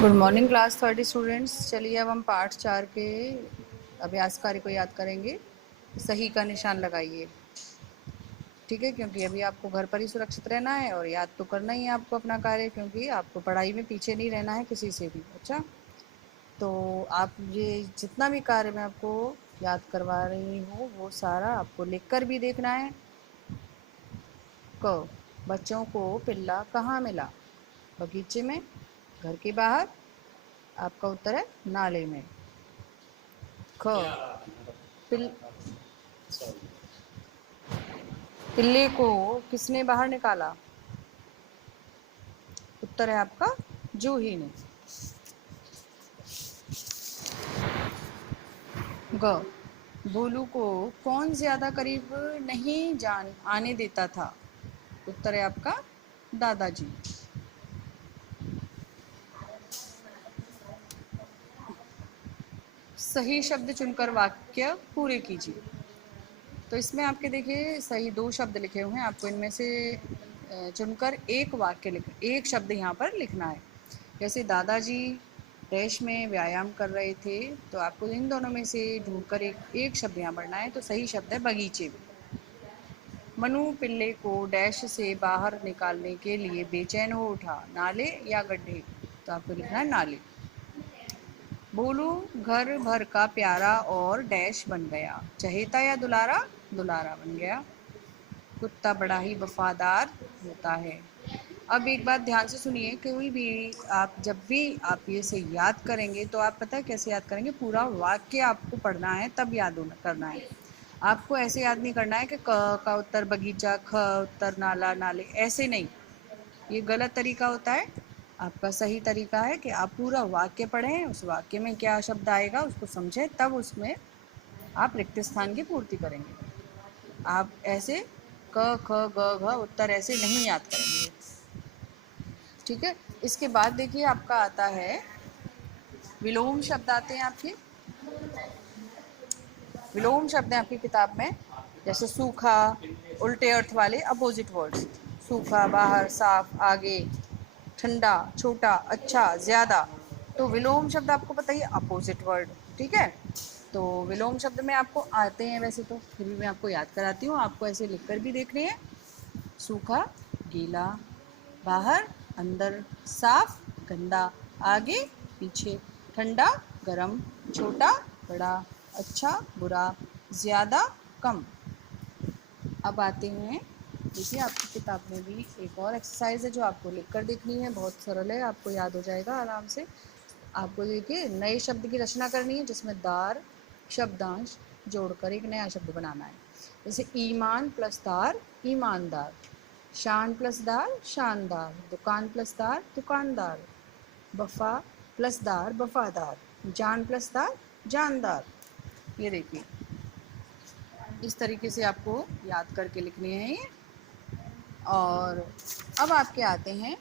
Good morning class 30 students. चलिए अब हम पाठ 4 के अभ्यास कार्य को याद करेंगे। सही का निशान लगाइए, ठीक है, क्योंकि अभी आपको घर पर ही सुरक्षित रहना है और याद तो करना ही है आपको अपना कार्य, क्योंकि आपको पढ़ाई में पीछे नहीं रहना है किसी से भी। अच्छा, तो आप ये जितना भी कार्य मैं आपको याद करवा रही हूँ वो सारा आपको लिख कर भी देखना है। क, बच्चों को पिल्ला कहाँ मिला? बगीचे में, घर के बाहर। आपका उत्तर है नाले में। ख, पिल पिल्ले को किसने बाहर निकाला? उत्तर है आपका जूही ने। ग, भोलू को कौन ज्यादा करीब नहीं जान आने देता था? उत्तर है आपका दादाजी। सही शब्द चुनकर वाक्य पूरे कीजिए। तो इसमें आपके देखिए सही 2 शब्द लिखे हुए हैं, आपको इनमें से चुनकर एक वाक्य एक शब्द यहाँ पर लिखना है। जैसे दादाजी डैश में व्यायाम कर रहे थे, तो आपको इन दोनों में से ढूंढकर एक शब्द यहाँ पढ़ना है। तो सही शब्द है बगीचे में। मनु पिल्ले को डैश से बाहर निकालने के लिए बेचैन हो उठा, नाले या गड्ढे? तो आपको लिखना है नाले। भोलू घर भर का प्यारा और डैश बन गया, चहेता या दुलारा? दुलारा बन गया। कुत्ता बड़ा ही वफादार होता है। अब एक बात ध्यान से सुनिए, कोई भी आप जब भी आप ये से याद करेंगे तो आप पता है कैसे याद करेंगे? पूरा वाक्य आपको पढ़ना है तब याद करना है। आपको ऐसे याद नहीं करना है कि क का उत्तर बगीचा, ख उत्तर नाला, नाले, ऐसे नहीं। ये गलत तरीका होता है। आपका सही तरीका है कि आप पूरा वाक्य पढ़ें, उस वाक्य में क्या शब्द आएगा उसको समझें, तब उसमें आप रिक्त स्थान की पूर्ति करेंगे। आप ऐसे क ख ग घ उत्तर ऐसे नहीं याद करेंगे, ठीक है। इसके बाद देखिए आपका आता है विलोम शब्द आते हैं आपके। विलोम शब्द है आपकी किताब में, जैसे सूखा, उल्टे अर्थ वाले अपोजिट वर्ड्स। सूखा, बाहर, साफ, आगे, ठंडा, छोटा, अच्छा, ज्यादा। तो विलोम शब्द आपको पता ही अपोजिट वर्ड, ठीक है। तो विलोम शब्द में आपको आते हैं वैसे तो, फिर भी मैं आपको याद कराती हूँ, आपको ऐसे लिखकर भी देखने हैं। सूखा, गीला, बाहर, अंदर, साफ, गंदा, आगे, पीछे, ठंडा, गरम, छोटा, बड़ा, अच्छा, बुरा, ज्यादा, कम। अब आते हैं, देखिए आपकी किताब में भी एक और एक्सरसाइज है जो आपको लिखकर देखनी है। बहुत सरल है, आपको याद हो जाएगा आराम से। आपको देखिए नए शब्द की रचना करनी है जिसमें दार शब्दांश जोड़कर एक नया शब्द बनाना है। जैसे ईमान प्लस दार, ईमानदार। शान प्लस दार, शानदार। दुकान प्लस दार, दुकानदार। वफा प्लस दार, वफादार। जान प्लस दार, जानदार। ये देखिए इस तरीके से आपको याद करके लिखने हैं ये। और अब आपके आते हैं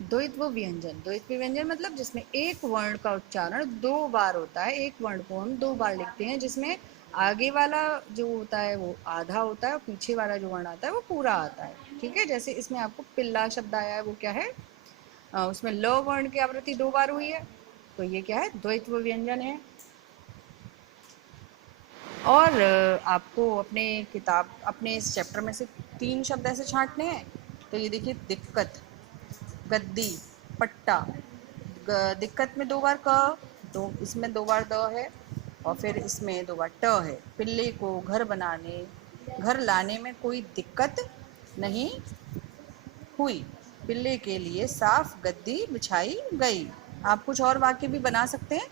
द्वैत्व व्यंजन। द्वैत्व व्यंजन मतलब जिसमें एक वर्ण का उच्चारण 2 बार होता है। एक वर्ण को हम 2 बार लिखते हैं, जिसमें आगे वाला जो होता है वो आधा होता है और पीछे वाला जो वर्ण आता है वो पूरा आता है, ठीक है। जैसे इसमें आपको पिल्ला शब्द आया है, वो क्या है? उसमें ल वर्ण की आवृत्ति 2 बार हुई है, तो ये क्या है? द्वैत्व व्यंजन है। और आपको अपने किताब अपने इस चैप्टर में से 3 शब्द ऐसे छांटने हैं। तो ये देखिए दिक्कत, गद्दी, पट्टा। दिक्कत में 2 बार क, दो इसमें 2 बार द है, और फिर इसमें 2 बार ट है। पिल्ले को घर लाने में कोई दिक्कत नहीं हुई, पिल्ले के लिए साफ गद्दी बिछाई गई। आप कुछ और वाक्य भी बना सकते हैं।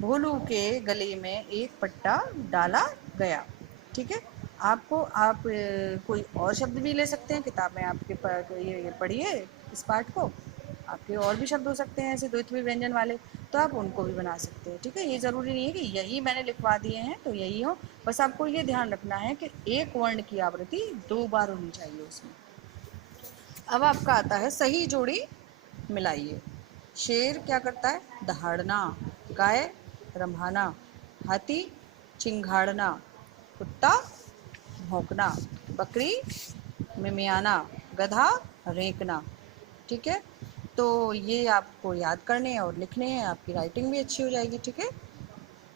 भोलू के गले में एक पट्टा डाला गया, ठीक है। आपको आप कोई और शब्द भी ले सकते हैं, किताब में आपके ये पढ़िए इस पाठ को, आपके और भी शब्द हो सकते हैं ऐसे द्वित्व व्यंजन वाले, तो आप उनको भी बना सकते हैं, ठीक है। ये ज़रूरी नहीं है कि यही मैंने लिखवा दिए हैं तो यही हो, बस आपको ये ध्यान रखना है कि एक वर्ण की आवृत्ति 2 बार होनी चाहिए उसमें। अब आपका आता है सही जोड़ी मिलाइए। शेर क्या करता है? दहाड़ना। गाय रंभाना। हाथी चिंघाड़ना। कुत्ता भौंकना। बकरी मिमियाना। गधा रेंकना, ठीक है। तो ये आपको याद करने हैं और लिखने हैं, आपकी राइटिंग भी अच्छी हो जाएगी, ठीक है।